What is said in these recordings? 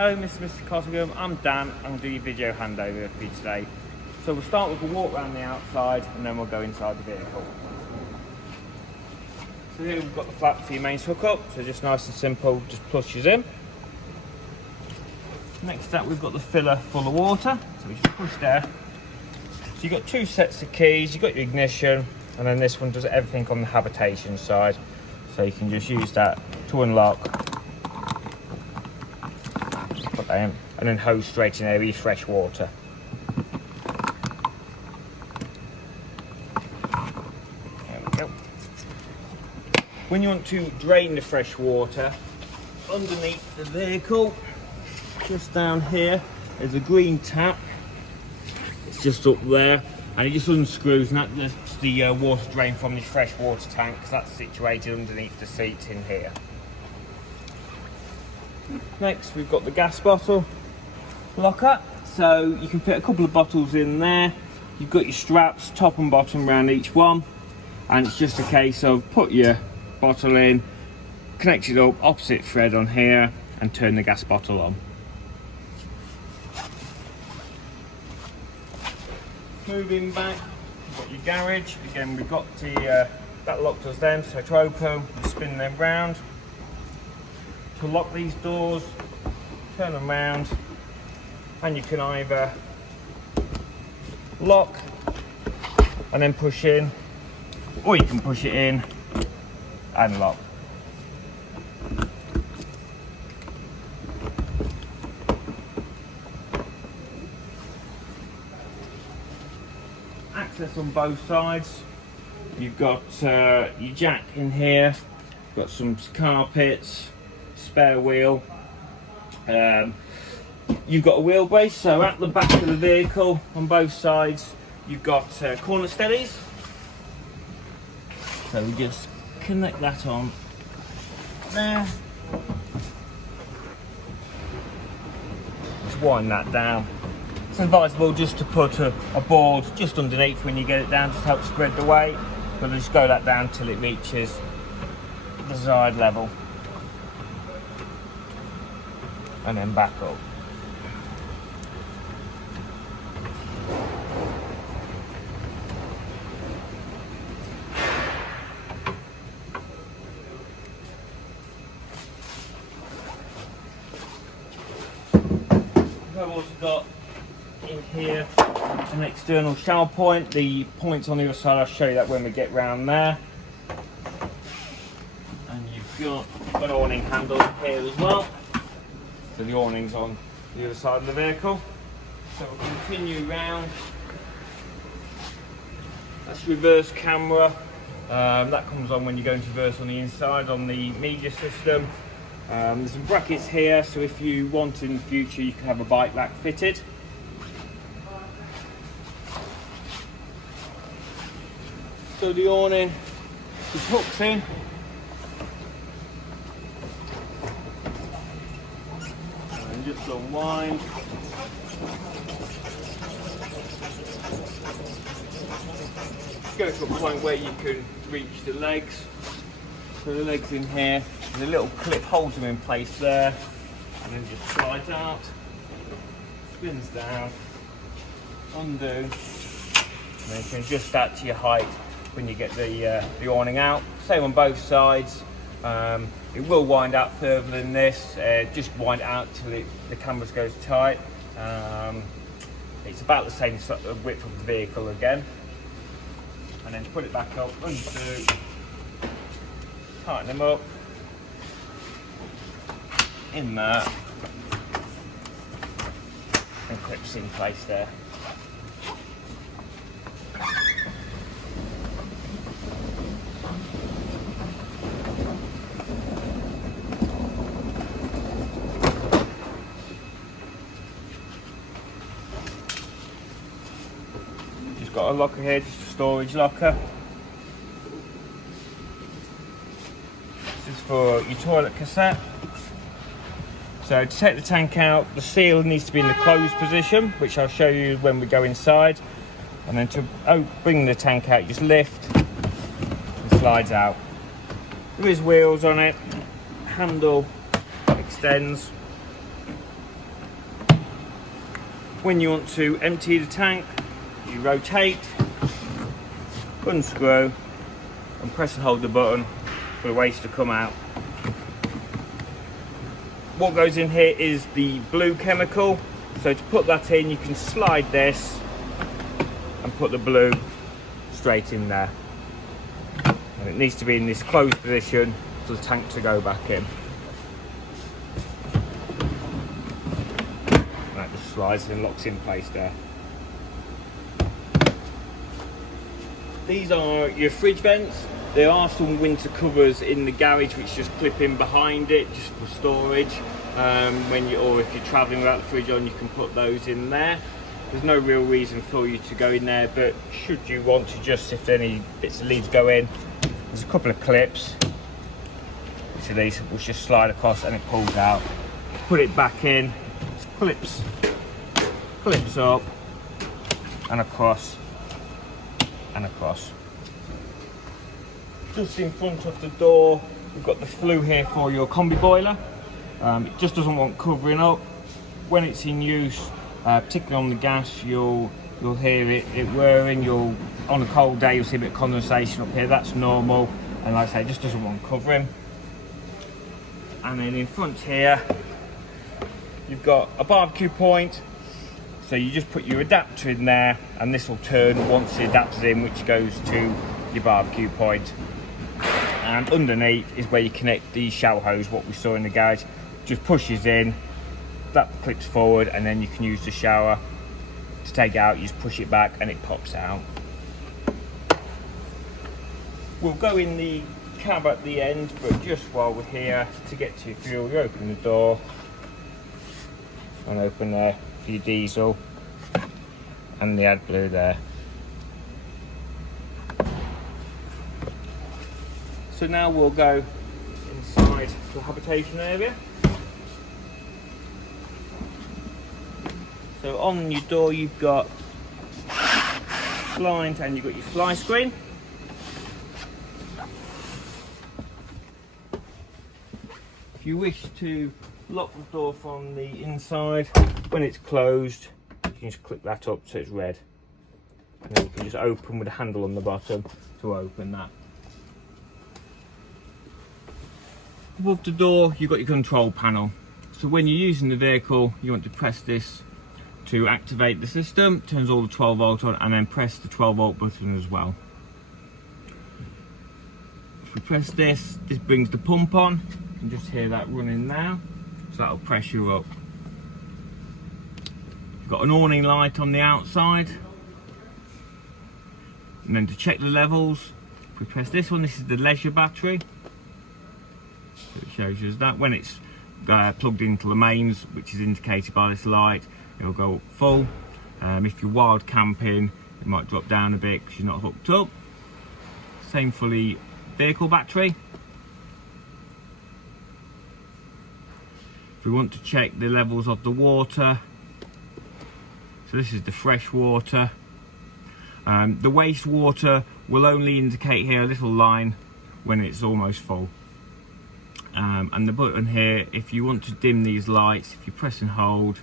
Hello Mr. Cossington, I'm Dan. I'm going to do your video handover for you today. So we'll start with a walk around the outside and then we'll go inside the vehicle. So here we've got the flap for your mains hookup, so just nice and simple, just pushes in. Next up we've got the filler full of water, so we just push there. So you've got two sets of keys, you've got your ignition, and then this one does everything on the habitation side. So you can just use that to unlock, put that in, and then hose straight in there with your fresh water. There we go. When you want to drain the fresh water, underneath the vehicle, just down here, there's a green tap. It's just up there, and it just unscrews, and that lets the water drain from this fresh water tank, because that's situated underneath the seat in here. Next, we've got the gas bottle locker, so you can fit a couple of bottles in there. You've got your straps, top and bottom around each one, and it's just a case of put your bottle in, connect it up, opposite thread on here, and turn the gas bottle on. Moving back, we've got your garage. Again, we've got the that locked us then, so to open, you spin them round. To lock these doors, turn them round, and you can either lock and then push in, or you can push it in and lock. Access on both sides. You've got your jack in here, got some carpets, spare wheel. You've got a wheelbase, so at the back of the vehicle on both sides you've got corner steadies. So we just connect that on there. Just wind that down. It's advisable just to put a board just underneath when you get it down, just to help spread the weight, but just go that down till it reaches the desired level, and then back up. I've also got in here an external shower point. The points on the other side, I'll show you that when we get round there. And you've got an awning handle here as well. So the awning's on the other side of the vehicle. So we'll continue round. That's reverse camera. That comes on when you go into reverse on the inside on the media system. There's some brackets here, so if you want in the future you can have a bike rack fitted. So the awning just hooks in. And just unwind. Go to a point where you can reach the legs. So the legs in here, there's a little clip holds them in place there, and then just slides out, spins down, undo, and then you can adjust that to your height when you get the awning out. Same on both sides. It will wind out further than this, just wind it out till the canvas goes tight. It's about the same width of the vehicle again, and then to put it back up, undo, tighten them up in there, and clips in place there. Just got a locker here, just a storage locker. For your toilet cassette. So to take the tank out, the seal needs to be in the closed position, which I'll show you when we go inside. And then to bring the tank out, you just lift and slides out. There is wheels on it, handle extends, When you want to empty the tank, you rotate, unscrew, and press and hold the button for the waste to come out. What goes in here is the blue chemical. So to put that in, you can slide this and put the blue straight in there. And it needs to be in this closed position for the tank to go back in. And that just slides and locks in place there. These are your fridge vents. There are some winter covers in the garage which just clip in behind it just for storage. Or if you're travelling without the fridge on, you can put those in there. There's no real reason for you to go in there, but should you want to, just if any bits of leaves go in, there's a couple of clips which are these, which just slide across and it pulls out. Put it back in, clips up and across and across. Just in front of the door, we've got the flue here for your combi boiler. It just doesn't want covering up. When it's in use, particularly on the gas, you'll hear it whirring. On a cold day, you'll see a bit of condensation up here. That's normal, and like I say, it just doesn't want covering. And then in front here, you've got a barbecue point. So you just put your adapter in there, and this will turn once the adapter's in, which goes to your barbecue point. And underneath is where you connect the shower hose, what we saw in the garage. Just pushes in, that clips forward, and then you can use the shower to take it out. You just push it back and it pops out. We'll go in the cab at the end, but just while we're here, to get to your fuel, you open the door and open there for your diesel and the AdBlue there. So now we'll go inside the habitation area. So on your door you've got blinds and you've got your fly screen. If you wish to lock the door from the inside, when it's closed, you can just click that up so it's red. And then you can just open with a handle on the bottom to open that. Above the door, you've got your control panel. So when you're using the vehicle, you want to press this to activate the system, turns all the 12 volt on, and then press the 12 volt button as well. If we press this, this brings the pump on. You can just hear that running now, so that'll press you up. You've got an awning light on the outside, and then to check the levels, if we press this one, this is the leisure battery. So it shows us that when it's plugged into the mains, which is indicated by this light, it'll go up full. If you're wild camping, it might drop down a bit because you're not hooked up. Same for the vehicle battery. If we want to check the levels of the water, so this is the fresh water. The wastewater will only indicate here a little line when it's almost full. And the button here, if you want to dim these lights, if you press and hold,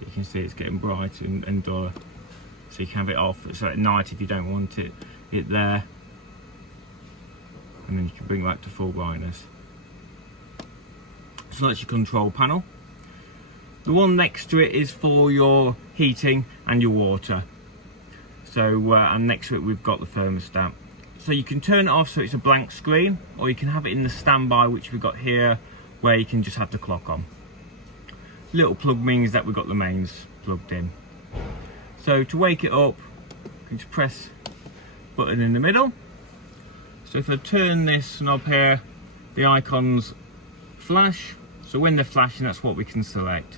you can see it's getting bright and duller. So you can have it off, so at night if you don't want it there. And then you can bring it back to full brightness. So that's your control panel. The one next to it is for your heating and your water. So, and next to it we've got the thermostat. So you can turn it off so it's a blank screen, or you can have it in the standby, which we've got here, where you can just have the clock on. Little plug means that we've got the mains plugged in. So to wake it up, you can just press button in the middle. So if I turn this knob here, the icons flash. So when they're flashing, that's what we can select.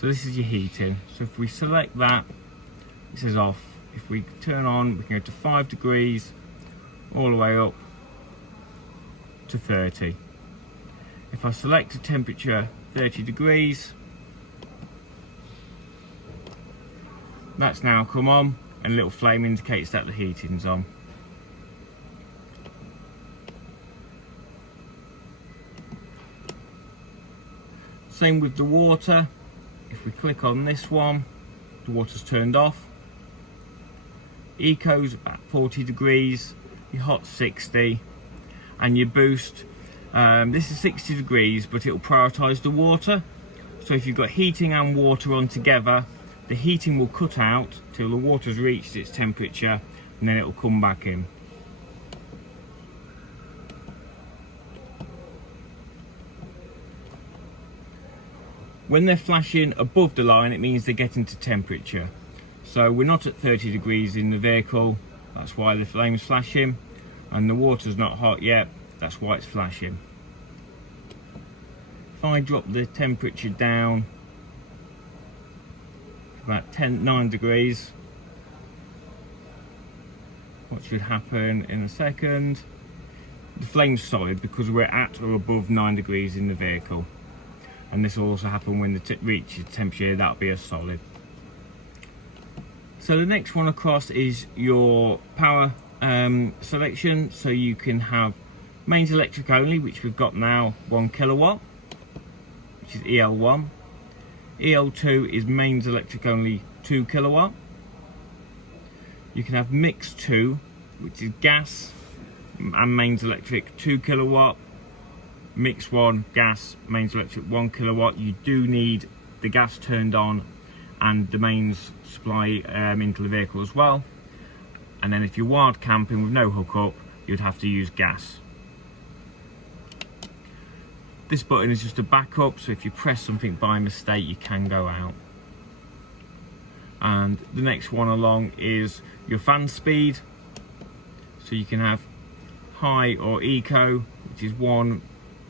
So this is your heating. So if we select that, this is off. If we turn on, we can go to 5 degrees all the way up to 30. If I select a temperature 30 degrees, that's now come on, and a little flame indicates that the heating's on. Same with the water. If we click on this one, the water's turned off. Eco's about 40 degrees, your hot 60, and your boost, this is 60 degrees, but it'll prioritise the water. So if you've got heating and water on together, the heating will cut out till the water's reached its temperature, and then it'll come back in. When they're flashing above the line, it means they're getting to temperature. So we're not at 30 degrees in the vehicle, that's why the flame's flashing, and the water's not hot yet, that's why it's flashing. If I drop the temperature down to about 9 degrees, what should happen in a second? The flame's solid because we're at or above 9 degrees in the vehicle. And this will also happen when the reaches temperature, that'll be a solid. So the next one across is your power selection. So you can have mains electric only, which we've got now 1 kilowatt, which is EL1. EL2 is mains electric only 2 kilowatt. You can have mix 2, which is gas and mains electric 2 kilowatt. Mix 1, gas, mains electric 1 kilowatt. You do need the gas turned on and the mains supply into the vehicle as well. And then if you're wild camping with no hookup, you'd have to use gas. This button is just a backup, so if you press something by mistake, you can go out. And the next one along is your fan speed. So you can have high or eco, which is 1,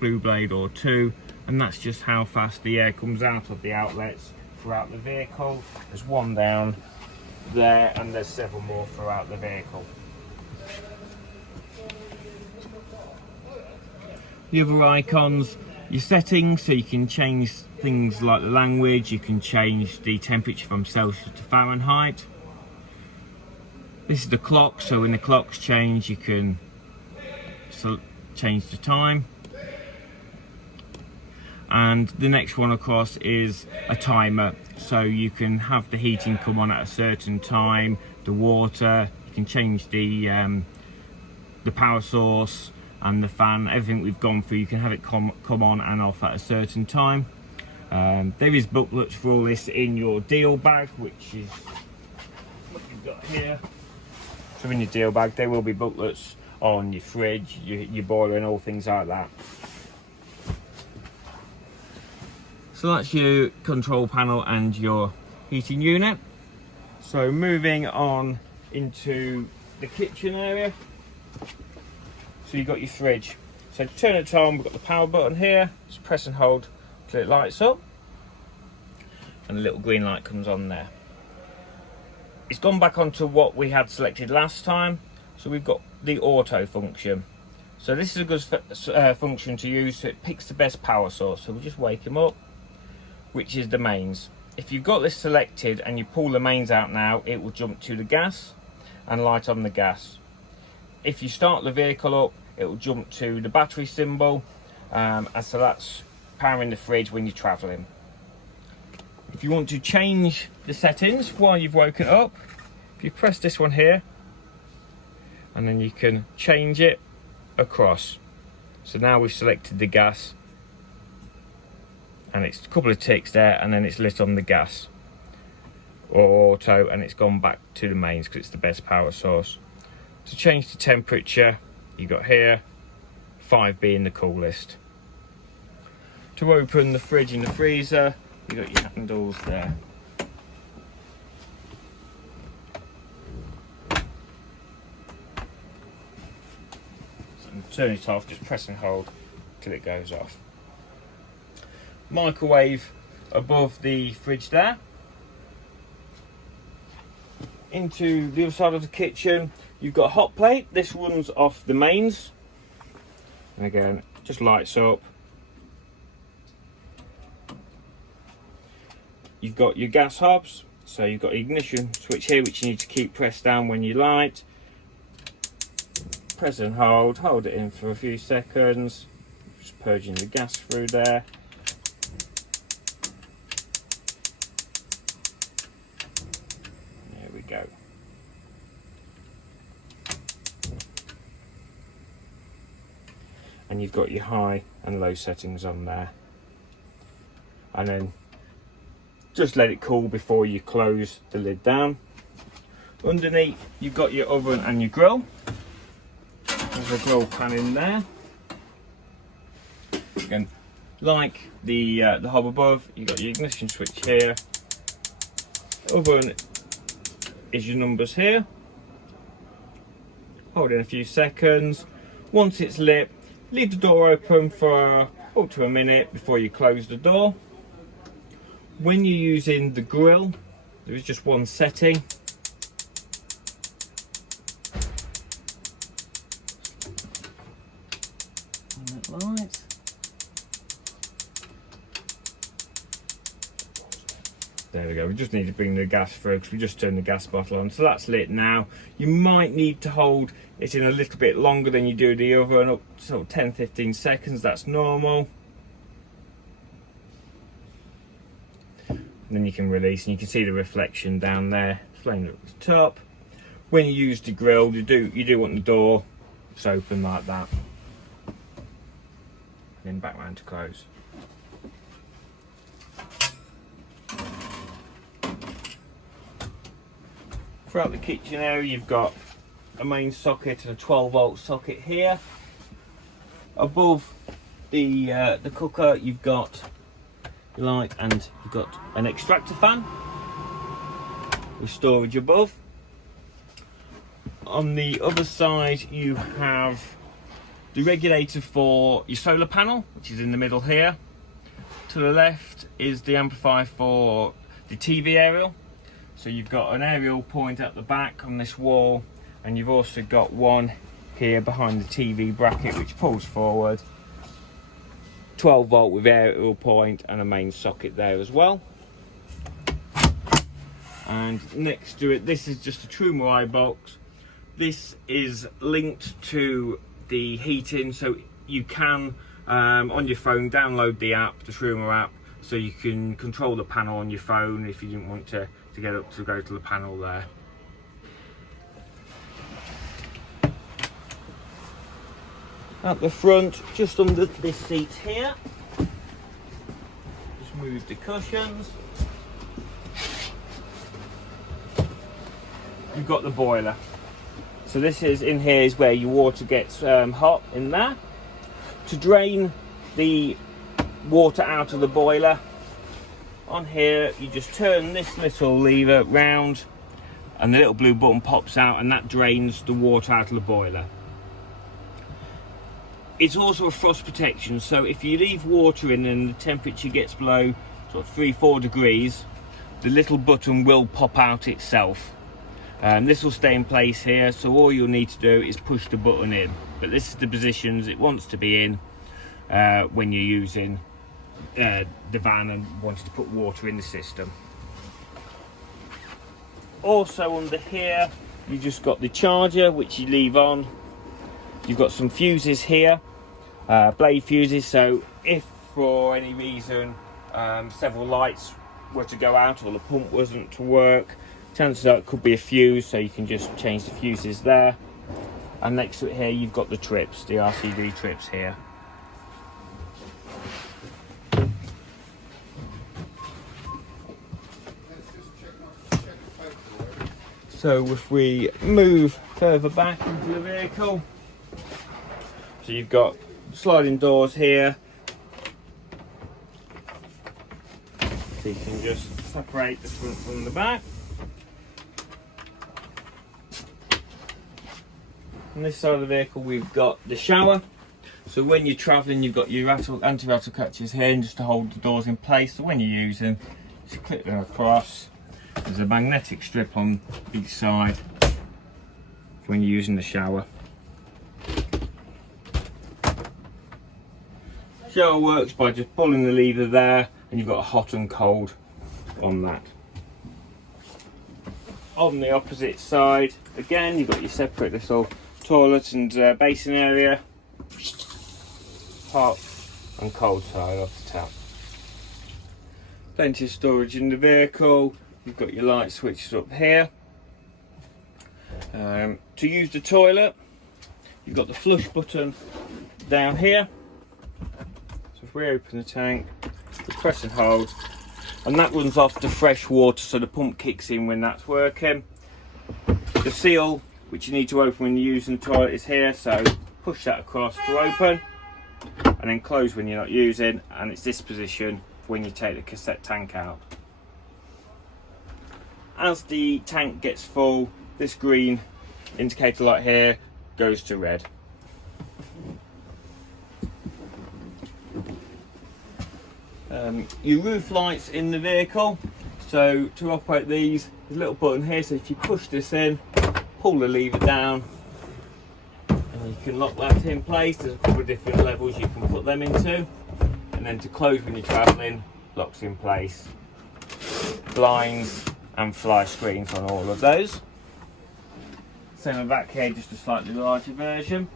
blue blade or 2, and that's just how fast the air comes out of the outlets throughout the vehicle. There's 1 down there and there's several more throughout the vehicle. The other icons, your settings, so you can change things like the language, you can change the temperature from Celsius to Fahrenheit. This is the clock, so when the clocks change you can change the time. And the next one across is a timer, so you can have the heating come on at a certain time, the water, you can change the power source and the fan, everything we've gone through, you can have it come on and off at a certain time. There is booklets for all this in your deal bag, which is what you've got here. So in your deal bag there will be booklets on your fridge, your boiler and all things like that. So that's your control panel and your heating unit. So moving on into the kitchen area. So you've got your fridge. So to turn it on, we've got the power button here. Just press and hold till it lights up. And the little green light comes on there. It's gone back onto what we had selected last time. So we've got the auto function. So this is a good function to use. So it picks the best power source. So we'll just wake him up, which is the mains. If you've got this selected and you pull the mains out now, it will jump to the gas and light on the gas. If you start the vehicle up, it will jump to the battery symbol, and so that's powering the fridge when you're traveling. If you want to change the settings while you've woken up, if you press this one here, and then you can change it across. So now we've selected the gas, and it's a couple of ticks there, and then it's lit on the gas or auto, and it's gone back to the mains because it's the best power source. To change the temperature, you got here 5 being the coolest. To open the fridge and the freezer, you got your handles there. So turn it off, just press and hold till it goes off. Microwave above the fridge there. Into the other side of the kitchen, you've got a hot plate. This runs off the mains, and again just lights up. You've got your gas hobs, so you've got the ignition switch here, which you need to keep pressed down when you light. Press and hold it in for a few seconds, just purging the gas through there. you've got your high and low settings on there. And then just let it cool before you close the lid down. Underneath you've got your oven and your grill. There's a grill pan in there. Again, like the hob above, you've got your ignition switch here. Oven is your numbers here. Hold in a few seconds. Once it's lit, leave the door open for up to a minute before you close the door. When you're using the grill, there is just one setting. Light. There we go, we just need to bring the gas through because we just turned the gas bottle on. So that's lit now. You might need to hold it in a little bit longer than you do the oven, up to sort of 10-15 seconds, that's normal. And then you can release and you can see the reflection down there, flame at the top. When you use the grill, you do want the door to open like that. Then back round to close. Throughout the kitchen area you've got a main socket and a 12-volt socket here. Above the cooker you've got your light and you've got an extractor fan with storage above. On the other side you have the regulator for your solar panel, which is in the middle here. To the left is the amplifier for the TV aerial. So you've got an aerial point at the back on this wall, and you've also got one here behind the TV bracket which pulls forward. 12-volt with aerial point and a main socket there as well. And next to it, this is just a True Mirai box. This is linked to the heating, so you can on your phone download the app, the Truma app, so you can control the panel on your phone if you didn't want to get up to go to the panel there. At the front, just under this seat here, just move the cushions. You've got the boiler. So this is in here is where your water gets hot in there. To drain the water out of the boiler, on here you just turn this little lever round and the little blue button pops out and that drains the water out of the boiler. It's also a frost protection, so if you leave water in and the temperature gets below sort of 3-4 degrees, the little button will pop out itself. This will stay in place here, so all you'll need to do is push the button in. But this is the positions it wants to be in when you're using the van and wanting to put water in the system. Also under here, you just got the charger which you leave on. You've got some fuses here, blade fuses, so if for any reason several lights were to go out or the pump wasn't to work, chances are it could be a fuse, so you can just change the fuses there. And next to it here you've got the trips, the RCD trips here. So if we move further back into the vehicle, so you've got sliding doors here, so you can just separate the front from the back. On this side of the vehicle we've got the shower, so when you're travelling you've got your anti-rattle catches here just to hold the doors in place, so when you're using, just clip them across. There's a magnetic strip on each side when you're using the shower. Shower works by just pulling the lever there and you've got a hot and cold on that. On the opposite side, again, you've got your separate little toilet and basin area, hot and cold side off the tap. Plenty of storage in the vehicle. You've got your light switches up here. To use the toilet, you've got the flush button down here. So if we open the tank, we press and hold, and that runs off the fresh water, so the pump kicks in when that's working. The seal, which you need to open when you're using the toilet, is here, so push that across to open, and then close when you're not using, and it's this position when you take the cassette tank out. As the tank gets full, this green indicator light here goes to red. Your roof lights in the vehicle, so to operate these, there's a little button here, so if you push this in, pull the lever down, and you can lock that in place. There's a couple of different levels you can put them into, and then to close when you're travelling, locks in place. Blinds and fly screens on all of those. Same with back here, just a slightly larger version.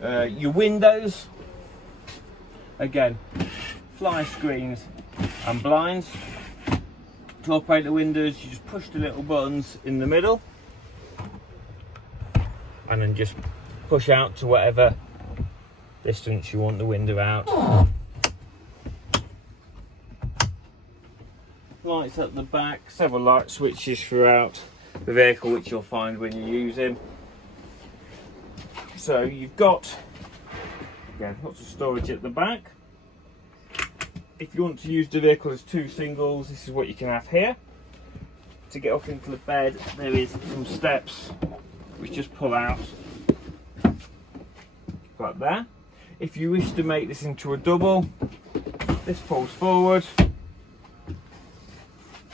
Your windows, again, fly screens and blinds. To operate the windows, you just push the little buttons in the middle and then just push out to whatever distance you want the window out. Lights at the back, several light switches throughout the vehicle, which you'll find when you're using. So you've got, again, lots of storage at the back. If you want to use the vehicle as two singles, this is what you can have here. To get up into the bed, there is some steps which just pull out like there. If you wish to make this into a double, this pulls forward.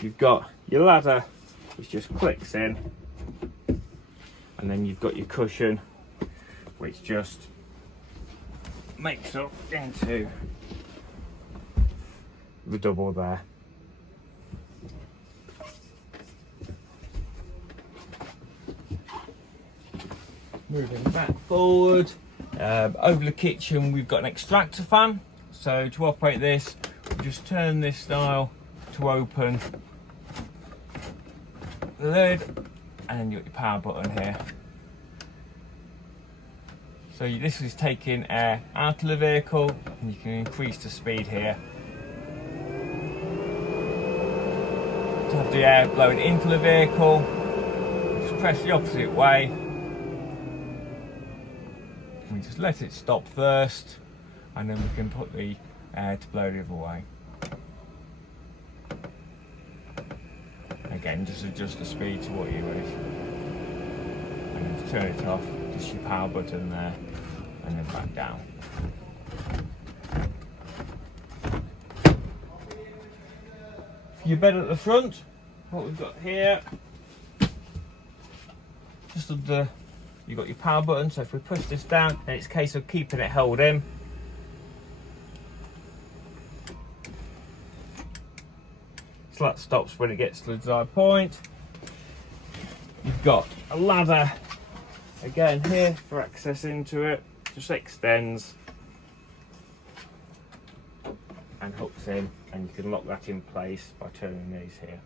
You've got your ladder which just clicks in, and then you've got your cushion which just makes up into the double there. Moving back forward, over the kitchen we've got an extractor fan, so to operate this, we just turn this dial to open the lid, and then you've got your power button here. So this is taking air out of the vehicle, and you can increase the speed here to have the air blowing into the vehicle. Just press the opposite way, and we just let it stop first, and then we can put the air to blow the other way. Again, just adjust the speed to what you wish, and then to turn it off, just your power button there, and then back down. For your bed at the front, what we've got here, just under, you've got your power button, so if we push this down, then it's a case of keeping it held in. So that stops when it gets to the desired point. You've got a ladder, again here, for access into it, just extends and hooks in, and you can lock that in place by turning these here.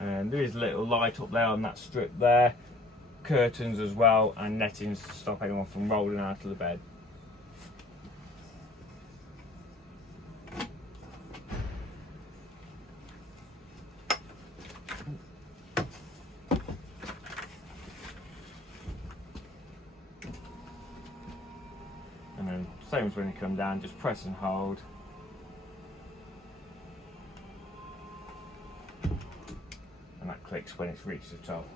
And there is a little light up there on that strip there, curtains as well, and nettings to stop anyone from rolling out of the bed. And then same as when you come down, just press and hold. And that clicks when it's reached the top.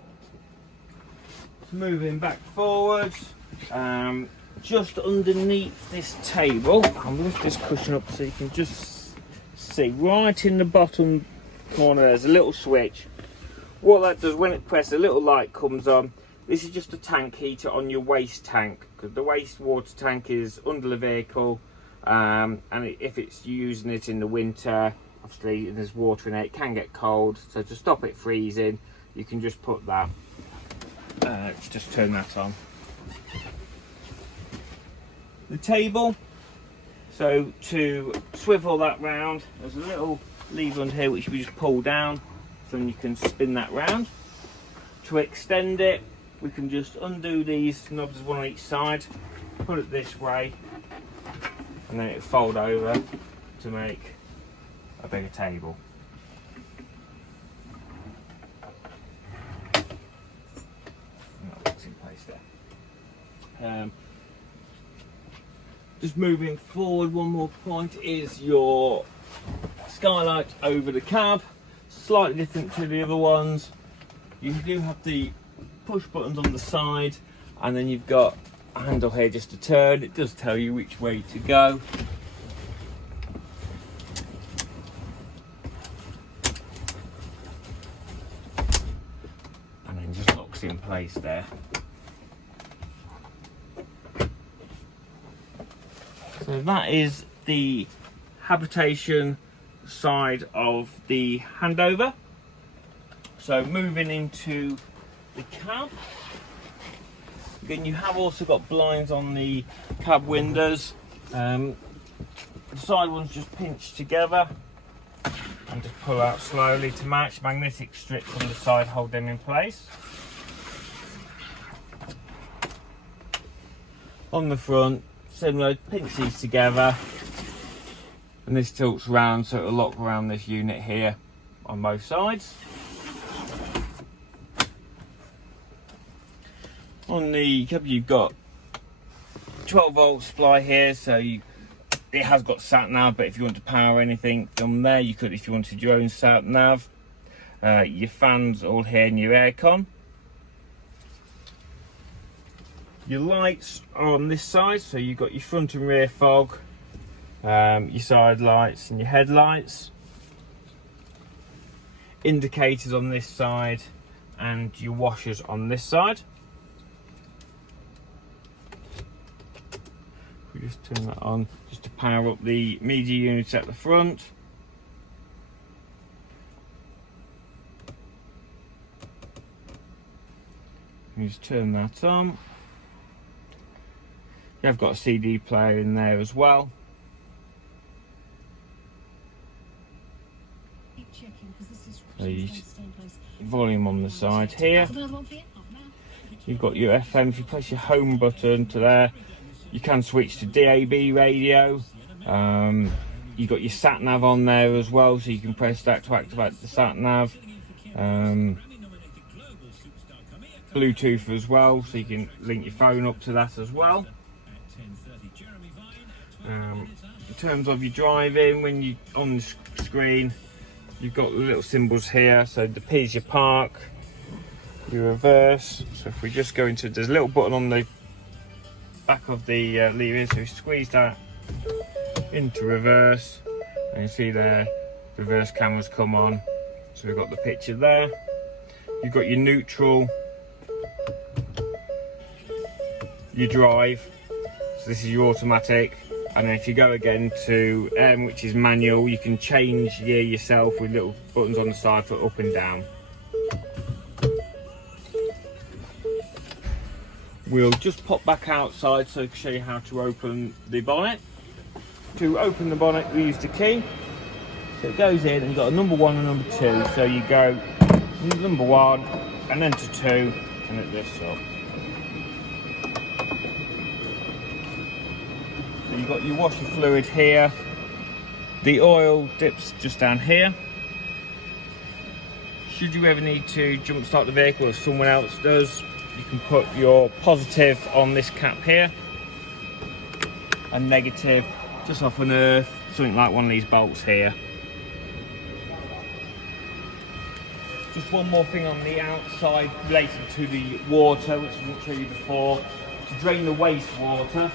So moving back forwards, just underneath this table, I'll lift this cushion up so you can just see, right in the bottom corner there's a little switch. What that does, when it's pressed, a little light comes on. This is just a tank heater on your waste tank, because the wastewater tank is under the vehicle, and if it's using it in the winter, obviously there's water in it, it can get cold, so to stop it freezing, you can just put that, just turn that on. The table, so to swivel that round, there's a little lever under here which we just pull down, so you can spin that round. To extend it, we can just undo these knobs, one on each side, put it this way, and then it fold over to make a bigger table. And that locks in place there. Just moving forward, one more point is your skylight over the cab. Slightly different to the other ones. You do have the push buttons on the side, and then you've got a handle here just to turn. It does tell you which way to go. And then just locks in place there. So that is the habitation side of the handover. So moving into the cab, again you have also got blinds on the cab windows. The side ones just pinch together and just pull out slowly to match. Magnetic strips on the side hold them in place. On the front, similar, pinch these together, and this tilts round so it'll lock around this unit here on both sides. On the cab you've got 12-volt supply here, so it has got sat nav, but if you want to power anything from there you could if you wanted your own sat nav. Your fans all here and your aircon. Your lights are on this side, so you've got your front and rear fog, your side lights and your headlights. Indicators on this side and your washers on this side. We just turn that on just to power up the media unit at the front. You just turn that on. You have got a CD player in there as well. So volume on the side here. You've got your FM. If you press your home button to there, you can switch to DAB radio. You've got your sat nav on there as well, so you can press that to activate the sat nav. Bluetooth as well, so you can link your phone up to that as well. In terms of your driving, when you on the screen, you've got the little symbols here. So the P is your park, your reverse. So if we just go into, there's a little button on the back of the lever, so we squeeze that into reverse, and you see there reverse cameras come on. So we've got the picture there. You've got your neutral, your drive, so this is your automatic, and then if you go again to M, which is manual, you can change gear yourself with little buttons on the side for up and down. We'll just pop back outside so I can show you how to open the bonnet. To open the bonnet we use the key, so it goes in and you've got a number 1 and number 2, so you go number 1 and then to 2 and it lifts up. So you've got your washer fluid here, the oil dips just down here. Should you ever need to jump start the vehicle as someone else does, you can put your positive on this cap here and negative just off an earth, something like one of these bolts here. Just one more thing on the outside related to the water, which I didn't show you before. To drain the wastewater,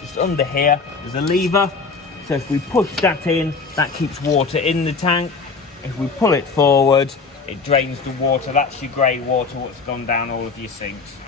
just under here there's a lever, so if we push that in, that keeps water in the tank. If we pull it forward, it drains the water. That's your grey water what's gone down all of your sinks.